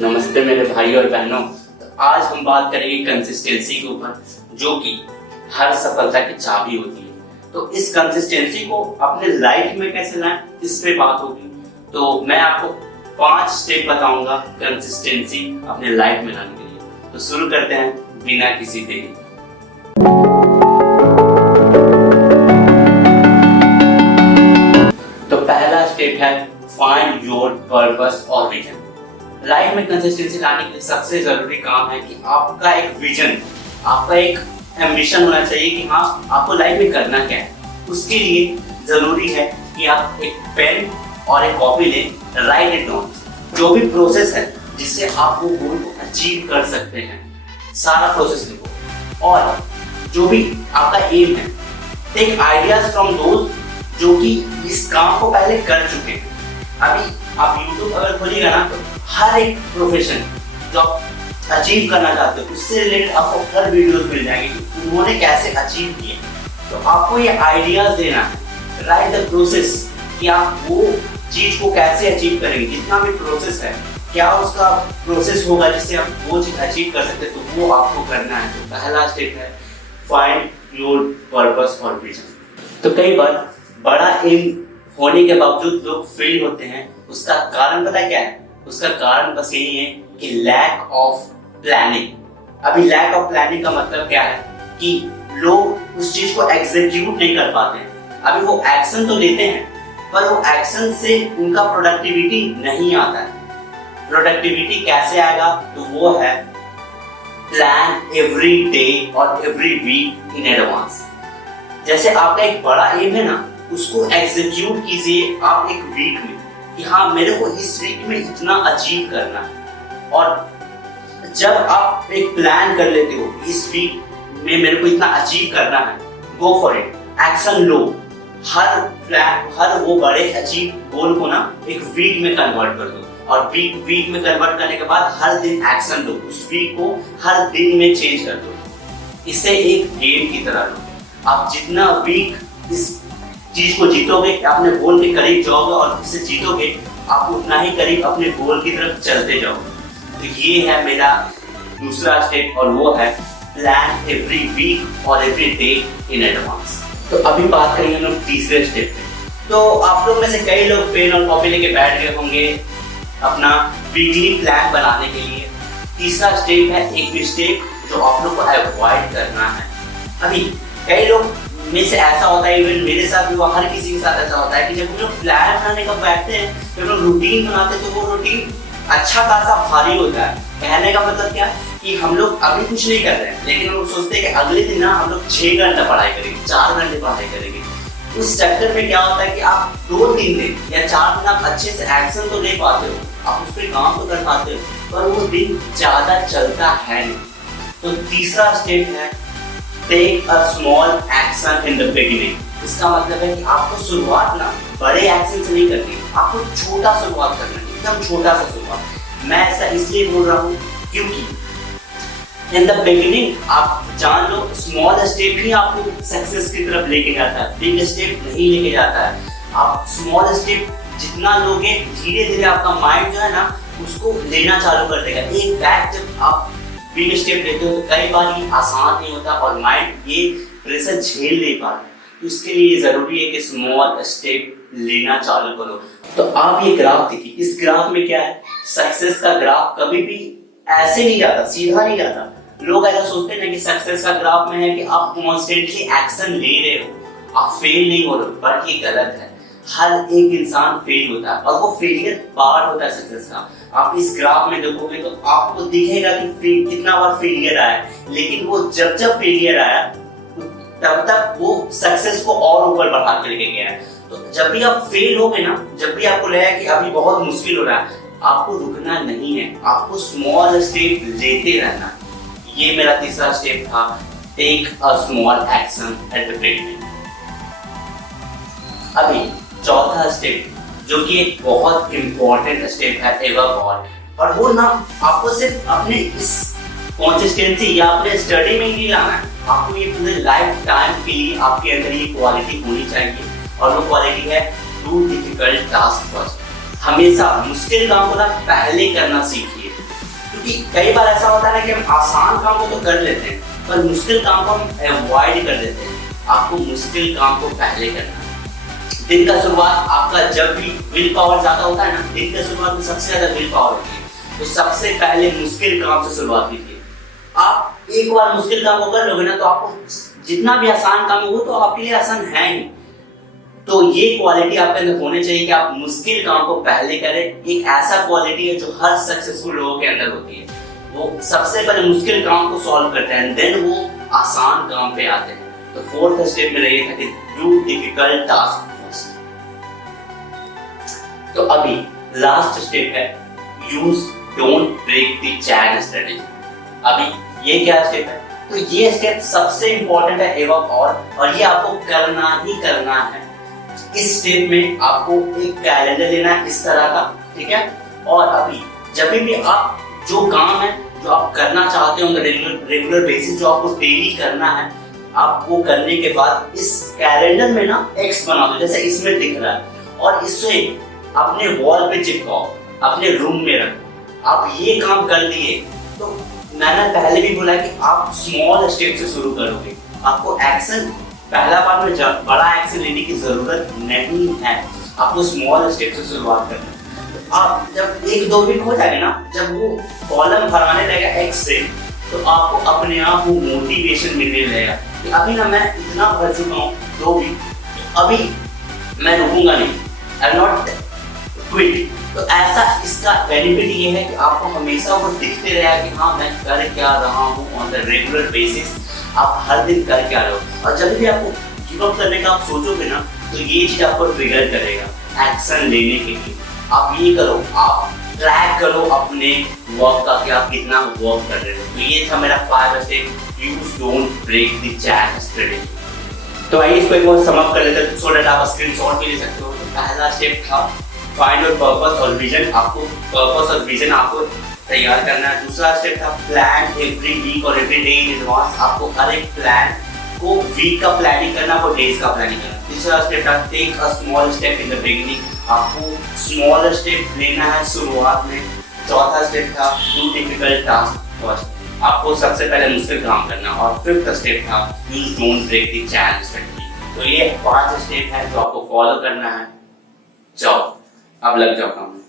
नमस्ते मेरे भाई और बहनों। तो आज हम बात करेंगे कंसिस्टेंसी के ऊपर, जो कि हर सफलता की चाबी होती है। तो इस कंसिस्टेंसी को अपने लाइफ में कैसे लाएं, इस पे बात होगी। तो मैं आपको 5 स्टेप बताऊंगा कंसिस्टेंसी अपने लाइफ में लाने के लिए। तो शुरू करते हैं बिना किसी देरी। तो पहला स्टेप है फाइंड योर पर्पस और विजन। लाइफ में कंसिस्टेंसी लाने के लिए सबसे जरूरी काम है कि आपका एक विजन, आपका एक एम्बिशन होना चाहिए कि हाँ आपको लाइफ में करना क्या है। उसके लिए जरूरी है कि आप एक पेन और एक कॉपी लें, राइट इट डाउन। जो भी प्रोसेस है जिससे आप वो गोल को अचीव कर सकते हैं, सारा प्रोसेस लिखो। और जो भी आपका एम है, टेक आइडियाज फ्रॉम दोज जो कि इस काम को पहले कर चुके हैं। अभी आप YouTube अगर खोलिएगा ना, तो हर एक प्रोफेशन जो आप अचीव करना चाहते हो उससे रिलेटेड आपको हर वीडियोस मिल जाएंगे कि उन्होंने कैसे अचीव किए। तो आपको ये आइडियाज देना है, राइट द प्रोसेस, कि आप वो चीज को कैसे अचीव करेंगे। जितना भी प्रोसेस है, क्या उसका प्रोसेस होगा जिससे आप वो चीज अचीव कर सकते हैं, तो वो आपको करना है। तो पहला स्टेप है फाइंड योर पर्पस और विजन। तो कई बार बड़ा एम होने के बावजूद लोग फेल होते हैं। उसका कारण पता है क्या है? उसका कारण बस यही है कि लैक ऑफ प्लानिंग। अभी लैक ऑफ प्लानिंग का मतलब क्या है कि लोग उस चीज को एग्जीक्यूट नहीं कर पाते हैं। अभी वो एक्शन तो लेते हैं, पर वो एक्शन से उनका प्रोडक्टिविटी नहीं आता है। प्रोडक्टिविटी कैसे आएगा? तो वो है प्लान एवरी डे और एवरी वीक इन एडवांस। जैसे आपका एक बड़ा एम है ना, उसको एग्जीक्यूट कीजिए आप एक वीक में, कि हाँ मेरे को इस वीक में इतना अचीव करना है। और जब आप एक प्लान कर लेते हो इस वीक में मेरे को इतना अचीव करना है, गो फॉर इट, एक्शन लो। हर वो बड़े अचीव गोल को ना एक वीक में कन्वर्ट कर दो, और वीक में कन्वर्ट करने के बाद हर दिन एक्शन लो। उस वीक को हर दिन में चेंज कर दो। इसे एक गेम की तरह लो। आप जितना वीक इस चीज को जीतोगे, अपने गोल के करीब जाओगे और इसे जीतोगे, आप उतना ही करीब अपने गोल की तरफ चलते जाओगे। तो ये है मेरा दूसरा स्टेप, और वो है प्लान एवरी वीक और एवरी डे इन एडवांस। तो अभी बात करेंगे हम लोग तीसरे स्टेप पे। तो आप लोग में से कई लोग पेन और कॉपी लेके बैठ गए होंगे अपना वीकली प्लान बनाने के लिए। तीसरा स्टेप है एक मिस्टेक जो आप लोग को अवॉइड करना है। अभी कई लोग में से ऐसा होता है, इवन मेरे साथ भी हुआ, हर किसी के साथ ऐसा होता है कि जब हम लोग प्लान बनाने का बैठते हैं, जब हम लोग रूटीन बनाते हैं, तो वो रूटीन अच्छा खासा भारी होता है। कहने का मतलब क्या कि हम लोग अभी कुछ नहीं कर रहे हैं, लेकिन हम लोग सोचते हैं कि अगले दिन ना हम लोग 6 घंटा पढ़ाई करेंगे, 4 घंटे पढ़ाई करेंगे। उस चक्कर में क्या होता है कि आप 2-3 दिन या 4 दिन आप अच्छे से एक्शन तो ले पाते हो, आप उस पर काम तो कर पाते हो, पर वो दिन ज्यादा चलता है नहीं। तो तीसरा स्टेप है take a small action in the beginning. इसका मतलब है कि आपको शुरुआत ना बड़े एक्शन से नहीं करनी, आपको छोटा शुरुआत करना है, एकदम छोटा सा शुरुआत। मैं ऐसा इसलिए बोल रहा हूँ क्योंकि इन द बिगिनिंग आप जान लो, स्मॉल स्टेप ही आपको सक्सेस की तरफ लेके जाता है, बिग स्टेप नहीं लेके जाता है। आप स्मॉल स्टेप जितना लोगे, धीरे धीरे आपका माइंड जो है ना उसको लेना चालू कर देगा। एक बैग जब आप बिग स्टेप लेते हो तो कई बार ये आसान नहीं होता और माइंड ये प्रेशर झेल नहीं पाता। तो इसके लिए जरूरी है कि स्मॉल स्टेप लेना चालू करो। तो आप ये ग्राफ देखिए, इस ग्राफ में क्या है, सक्सेस का ग्राफ कभी भी ऐसे नहीं जाता, सीधा नहीं जाता। लोग ऐसा सोचते हैं ना कि सक्सेस का ग्राफ में है कि आप कॉन्स्टेंटली एक्शन ले रहे हो, आप फेल नहीं हो रहे हो, बट ये गलत है। हर एक इंसान फेल होता है और वो फेलियर पार्ट होता है सक्सेस का। आप इस ग्राफ में देखोगे तो आपको दिखेगा कि कितना बार फेलियर आया, लेकिन वो जब फेलियर आया तब तक वो सक्सेस को और ऊपर बढ़ा के लेके गया है। तो जब भी आप फेल होगे ना, जब भी आपको लगा कि अभी बहुत मुश्किल हो रहा है, आपको रुकना नहीं है, आपको स्मॉल स्टेप लेते रहना। ये मेरा तीसरा स्टेप था, take a small action at the beginning. अभी चौथा स्टेप जो कि एक बहुत इंपॉर्टेंट स्टेप है, एवर गॉड। और वो ना आपको सिर्फ अपने इस कंसिस्टेंसी या अपने स्टडी में ही नहीं लाना है, आपको ये पूरे लाइफ टाइम के लिए आपके अंदर ये क्वालिटी होनी चाहिए। और वो क्वालिटी है डू डिफिकल्ट टास्क फर्स्ट। हमेशा मुश्किल काम को ना पहले करना सीखिए। क्योंकि कई बार ऐसा होता है ना कि हम आसान काम को तो कर लेते हैं पर मुश्किल काम को हम अवॉइड कर देते हैं। आपको मुश्किल काम को पहले करना है। दिन का शुरुआत आपका जब भी विल पावर ज्यादा होता है ना, दिन का शुरुआत में सबसे ज्यादा विल पावर होती है, तो सबसे पहले मुश्किल काम से शुरुआत कीजिए। आप एक बार मुश्किल काम को कर लोगे ना तो आपको जितना भी आसान काम हो तो आपके लिए आसान है ही। तो ये क्वालिटी आपके अंदर होनी चाहिए कि आप मुश्किल काम को पहले करें। एक ऐसा क्वालिटी है जो हर सक्सेसफुल लोगों के अंदर होती है। वो सबसे पहले मुश्किल काम को सॉल्व करते हैं, देन वो आसान काम पे आते हैं। तो फोर्थ स्टेप में रहेगा कि डू डिफिकल्ट टास्क फर्स्ट। तो अभी लास्ट स्टेप है use don't break the chain strategy. अभी ये क्या स्टेप है? तो ये स्टेप सबसे इंपॉर्टेंट है एवं और ये आपको करना ही करना है। इस स्टेप में आपको एक कैलेंडर लेना है इस तरह का, ठीक है। और अभी जब भी आप जो काम है जो आप करना चाहते हो रेगुलर बेसिस, जो आपको डेली करना है, आप वो करने के बाद इस कैलेंडर में ना एक्स बना दो जैसे इसमें दिख रहा है, और इससे अपने वॉल पे चिपकाओ, अपने रूम में रखो। आप ये काम कर दिए तो मैंने पहले भी बोला कि आप स्मॉल स्टेप से शुरू करोगे। आपको एक्शन पहला बार में बड़ा एक्शन लेने की जरूरत नहीं है, आपको स्मॉल स्टेप से शुरुआत करना है। आप जब 1-2 वीक हो जाएगा ना, जब वो कॉलम भराने लगेगा एक्स से, तो आपको अपने आप वो मोटिवेशन मिलने लगेगा कि अभी ना मैं इतना भर चुका हूँ 2 वीक, अभी मैं रुकूंगा नहीं, आई एम नॉट क्विट। तो ऐसा इसका बेनिफिट ये है कि आपको हमेशा वो दिखते रहेगा कि हाँ मैं कर क्या रहा हूँ ऑन द रेगुलर बेसिस। आप हर दिन कर क्या रहे हो, और जब भी आपको गिव अप करने का आप सोचोगे ना तो ये चीज आपको ट्रिगर करेगा एक्शन लेने के लिए। आप ये करो, आप ट्रैक करो अपने वर्क का कि आप कितना वर्क कर रहे हो। तो ये था मेरा 5 step use don't break the chain strategy. तो आइए इसको एक बार सम अप कर लेते हैं सो दैट आप स्क्रीनशॉट भी ले सकते हो। पहला स्टेप था फाइंड योर पर्पस और विजन। आपको पर्पस और विजन आपको तैयार करना है। दूसरा स्टेप था प्लान एवरी वीक और एवरी डे इन एडवांस। आपको हर एक प्लान को वीक का प्लानिंग करना, वो डेज का प्लानिंग करना। तीसरा स्टेप था take a small step in the beginning. आपको स्मॉल स्टेप लेना है शुरुआत में। चौथा स्टेप था डू डिफिकल्ट टास्क फर्स्ट। आपको सबसे पहले मुश्किल काम करना। और फिफ्थ स्टेप था use don't break the chain strategy. तो ये 5 स्टेप है जो आपको फॉलो करना है। जाओ अब लग जाओ काम में।